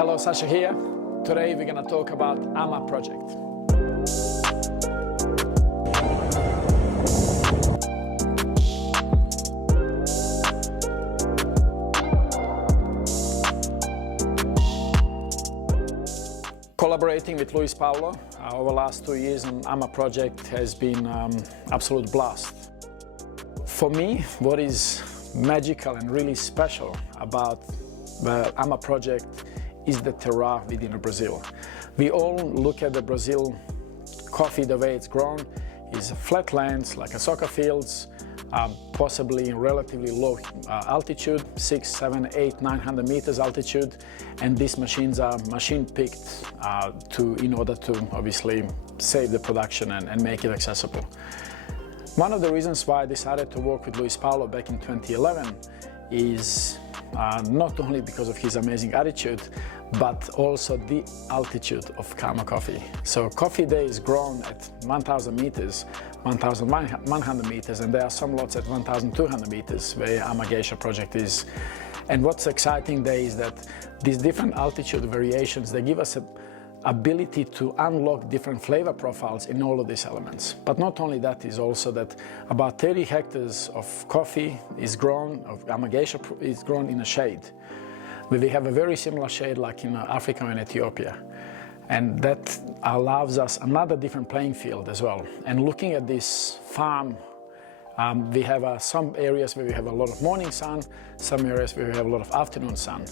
Hello, Sasha here. Today we're going to talk about AMA project. Collaborating with Luis Paulo over the last 2 years on AMA project has been absolute blast. For me, what is magical and really special about the AMA project is the terroir within Brazil. We all look at the Brazil coffee, the way it's grown, is flat lands like a soccer fields, possibly in relatively low altitude, 600, 700, 800, 900 meters altitude, and these machines are machine picked in order to obviously save the production and make it accessible. One of the reasons why I decided to work with Luis Paulo back in 2011 is not only because of his amazing attitude, but also the altitude of Kama coffee. So coffee there is grown at 1,000 meters, 1,100 meters, and there are some lots at 1,200 meters where AMA Geisha project is. And what's exciting there is that these different altitude variations, they give us an ability to unlock different flavor profiles in all of these elements. But not only that, is also that about 30 hectares of coffee is grown, of AMA Geisha is grown in a shade. We have a very similar shade like in Africa and Ethiopia. And that allows us another different playing field as well. And looking at this farm, we have some areas where we have a lot of morning sun, some areas where we have a lot of afternoon sun.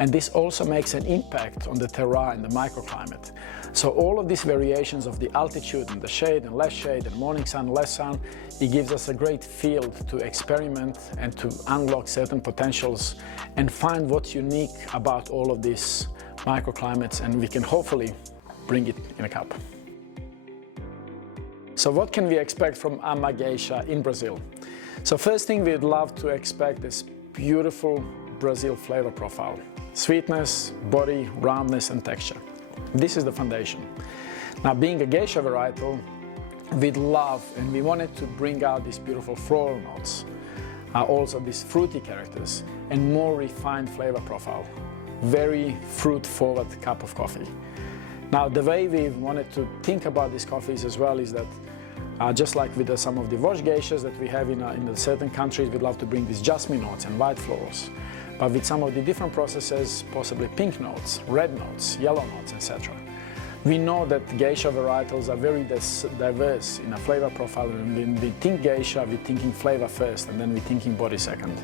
And this also makes an impact on the terroir and the microclimate. So all of these variations of the altitude and the shade and less shade and morning sun, less sun, it gives us a great field to experiment and to unlock certain potentials and find what's unique about all of these microclimates, and we can hopefully bring it in a cup. So what can we expect from AMA Geisha in Brazil? So first thing we'd love to expect is beautiful Brazil flavor profile. Sweetness, body, roundness and texture. This is the foundation. Now being a geisha varietal, we'd love and we wanted to bring out these beautiful floral notes, also these fruity characters and more refined flavor profile. Very fruit-forward cup of coffee. Now the way we wanted to think about these coffees as well is that just like with some of the wash geishas that we have in certain countries, we'd love to bring these jasmine notes and white florals. But with some of the different processes, possibly pink notes, red notes, yellow notes, etc. We know that geisha varietals are very diverse in a flavor profile. And when we think geisha, we're thinking flavor first and then we're thinking body second.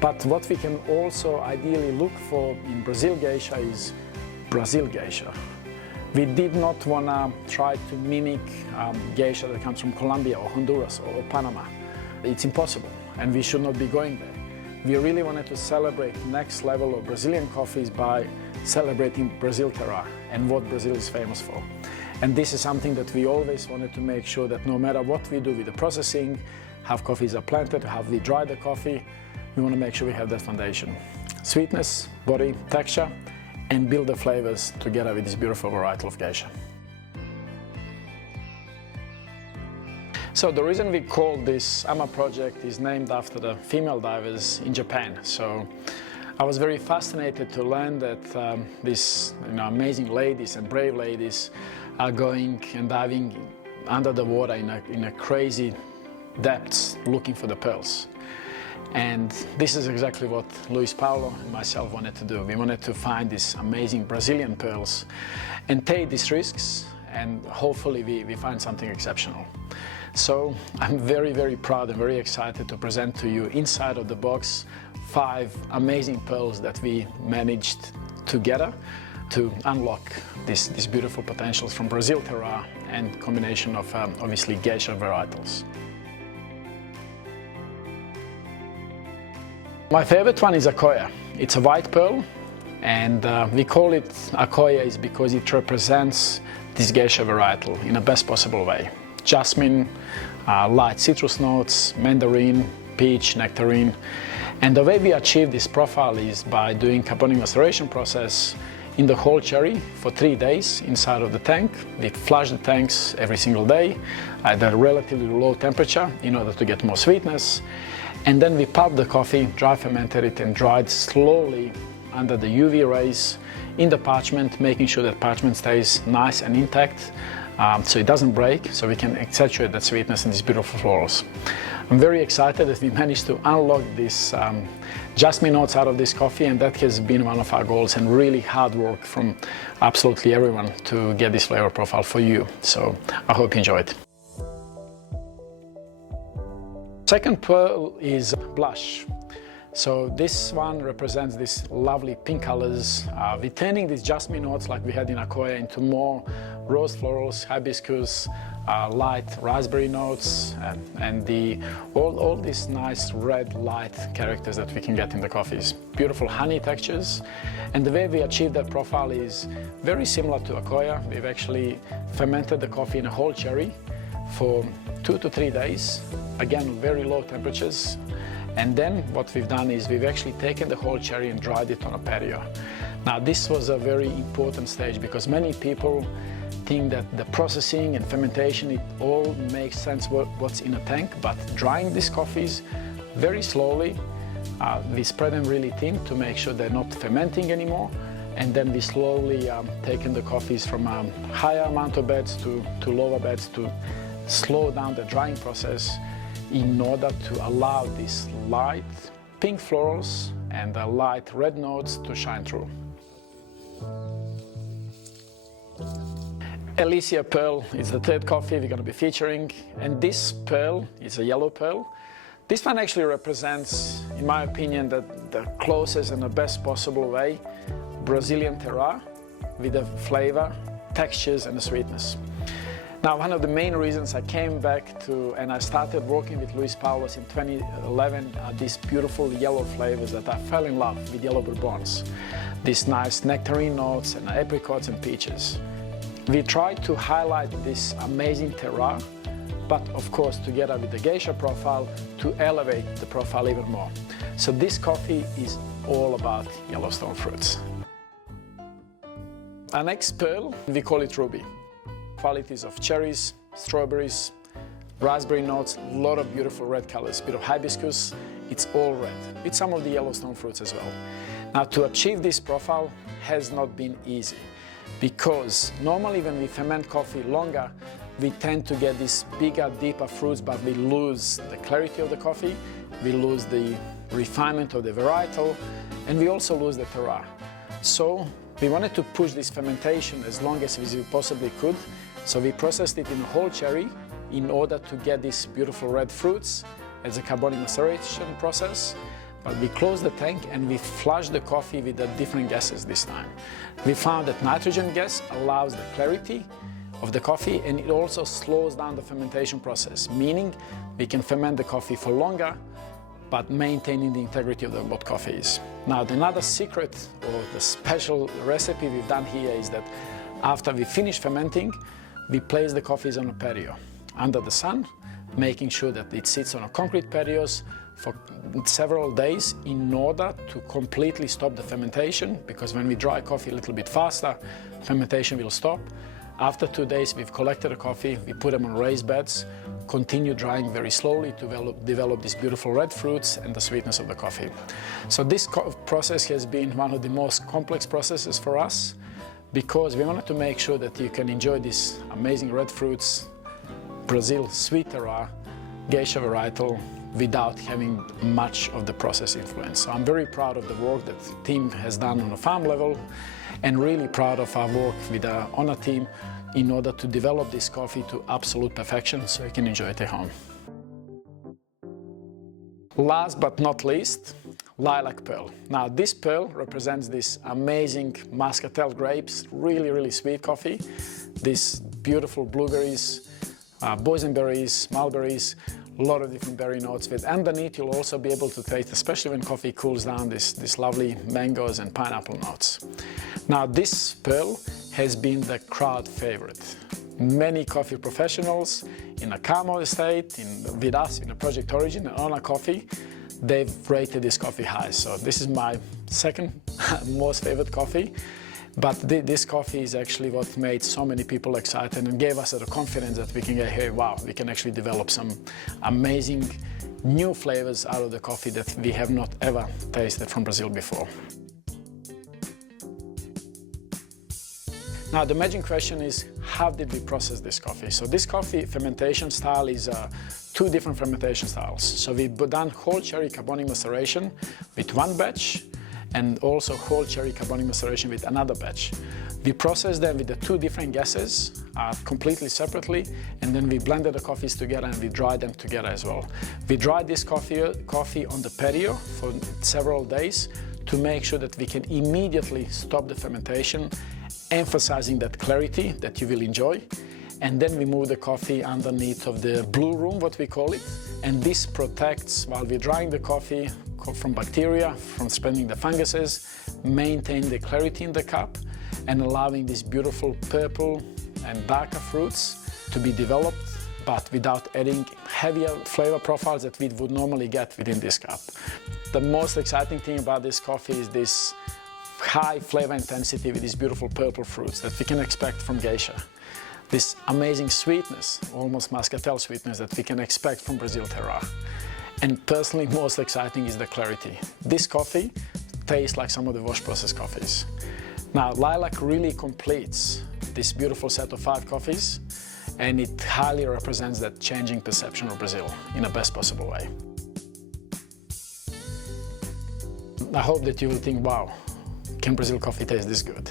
But what we can also ideally look for in Brazil geisha is Brazil geisha. We did not want to try to mimic geisha that comes from Colombia or Honduras or Panama. It's impossible and we should not be going there. We really wanted to celebrate next level of Brazilian coffees by celebrating Brazil terroir and what Brazil is famous for. And this is something that we always wanted to make sure that no matter what we do with the processing, how coffees are planted, how we dry the coffee, we want to make sure we have that foundation. Sweetness, body, texture, and build the flavors together with this beautiful varietal of geisha. So the reason we call this AMA project is named after the female divers in Japan. So I was very fascinated to learn that these amazing ladies and brave ladies are going and diving under the water in a crazy depths looking for the pearls. And this is exactly what Luis Paulo and myself wanted to do. We wanted to find these amazing Brazilian pearls and take these risks, and hopefully we find something exceptional. So I'm very, very proud and very excited to present to you inside of the box 5 amazing pearls that we managed together to unlock these beautiful potentials from Brazil terroir and combination of obviously geisha varietals. My favorite one is Akoya. It's a white pearl, and we call it Akoya is because it represents this geisha varietal in the best possible way. Jasmine, light citrus notes, mandarin, peach, nectarine. And the way we achieve this profile is by doing carbonic maceration process in the whole cherry for 3 days inside of the tank. We flush the tanks every single day at a relatively low temperature in order to get more sweetness. And then we pulp the coffee, dry fermented it and dried slowly under the UV rays in the parchment, making sure that parchment stays nice and intact, so it doesn't break, so we can accentuate that sweetness and these beautiful florals. I'm very excited that we managed to unlock this jasmine notes out of this coffee, and that has been one of our goals, and really hard work from absolutely everyone to get this flavor profile for you. So I hope you enjoy it. Second pearl is blush. So this one represents these lovely pink colors. We're turning these jasmine notes like we had in Accoya into more rose florals, hibiscus, light raspberry notes, and all these nice red light characters that we can get in the coffees. Beautiful honey textures, and the way we achieve that profile is very similar to Accoya. We've actually fermented the coffee in a whole cherry for 2 to 3 days, again very low temperatures. And then what we've done is we've actually taken the whole cherry and dried it on a patio. Now this was a very important stage because many people think that the processing and fermentation, it all makes sense what's in a tank, but drying these coffees very slowly, we spread them really thin to make sure they're not fermenting anymore, and then we slowly taken the coffees from a higher amount of beds to lower beds to slow down the drying process in order to allow these light pink florals and the light red notes to shine through. Elysia Pearl is the third coffee we're going to be featuring, and this pearl is a yellow pearl. This one actually represents, in my opinion, the closest and the best possible way Brazilian terroir with the flavor, textures and the sweetness. Now, one of the main reasons I came back to and I started working with Luis Paulos in 2011 are these beautiful yellow flavors that I fell in love with yellow bourbons. These nice nectarine notes and apricots and peaches. We tried to highlight this amazing terroir, but of course together with the geisha profile to elevate the profile even more. So this coffee is all about Yellowstone fruits. Our next pearl, we call it Ruby. Qualities of cherries, strawberries, raspberry notes, a lot of beautiful red colors, a bit of hibiscus, it's all red, with some of the Yellowstone fruits as well. Now to achieve this profile has not been easy, because normally when we ferment coffee longer, we tend to get these bigger, deeper fruits, but we lose the clarity of the coffee, we lose the refinement of the varietal, and we also lose the terroir. So we wanted to push this fermentation as long as we possibly could. So we processed it in a whole cherry in order to get these beautiful red fruits as a carbonic maceration process. But we closed the tank and we flushed the coffee with the different gases this time. We found that nitrogen gas allows the clarity of the coffee, and it also slows down the fermentation process, meaning we can ferment the coffee for longer but maintaining the integrity of what coffee is. Now, another secret or the special recipe we've done here is that after we finish fermenting, we place the coffees on a patio under the sun, making sure that it sits on a concrete patios for several days in order to completely stop the fermentation, because when we dry coffee a little bit faster, fermentation will stop. After 2 days, we've collected the coffee, we put them on raised beds, continue drying very slowly to develop these beautiful red fruits and the sweetness of the coffee. So this process has been one of the most complex processes for us, because we wanted to make sure that you can enjoy these amazing red fruits, Brazil sweet terroir, geisha varietal, without having much of the process influence. So I'm very proud of the work that the team has done on a farm level, and really proud of our work with the Honor team in order to develop this coffee to absolute perfection so you can enjoy it at home. Last but not least, Lilac Pearl. Now this pearl represents this amazing muscatel grapes, really sweet coffee, these beautiful blueberries, boysenberries, mulberries, a lot of different berry notes with. Underneath you'll also be able to taste, especially when coffee cools down, this lovely mangoes and pineapple notes. Now this pearl has been the crowd favorite. Many coffee professionals in the Carmo estate, with us in the Project Origin and Honor Coffee, they've rated this coffee high. So this is my second most favorite coffee. But this coffee is actually what made so many people excited and gave us the confidence that we can get, hey, wow, we can actually develop some amazing new flavors out of the coffee that we have not ever tasted from Brazil before. Now the magic question is, how did we process this coffee? So this coffee fermentation style is two different fermentation styles. So we've done whole cherry carbonic maceration with one batch and also whole cherry carbonic maceration with another batch. We processed them with the two different gases completely separately, and then we blended the coffees together and we dried them together as well. We dried this coffee on the patio for several days to make sure that we can immediately stop the fermentation, emphasizing that clarity that you will enjoy. And then we move the coffee underneath of the blue room, what we call it. And this protects, while we're drying the coffee, from bacteria, from spreading the funguses, maintain the clarity in the cup, and allowing these beautiful purple and darker fruits to be developed, but without adding heavier flavor profiles that we would normally get within this cup. The most exciting thing about this coffee is this high flavor intensity with these beautiful purple fruits that we can expect from geisha. This amazing sweetness, almost muscatel sweetness that we can expect from Brazil terroir. And personally, most exciting is the clarity. This coffee tastes like some of the wash process coffees. Now, Lilac really completes this beautiful set of 5 coffees, and it highly represents that changing perception of Brazil in the best possible way. I hope that you will think, wow, can Brazil coffee taste this good?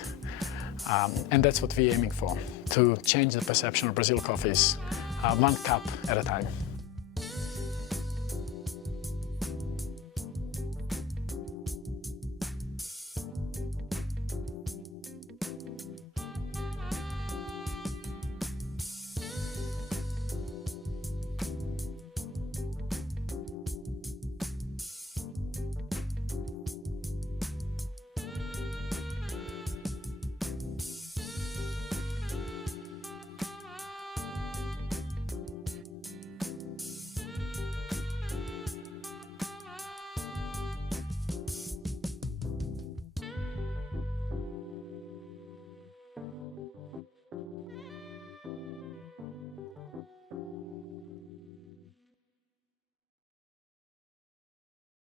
And that's what we're aiming for, to change the perception of Brazil coffees, 1 cup at a time.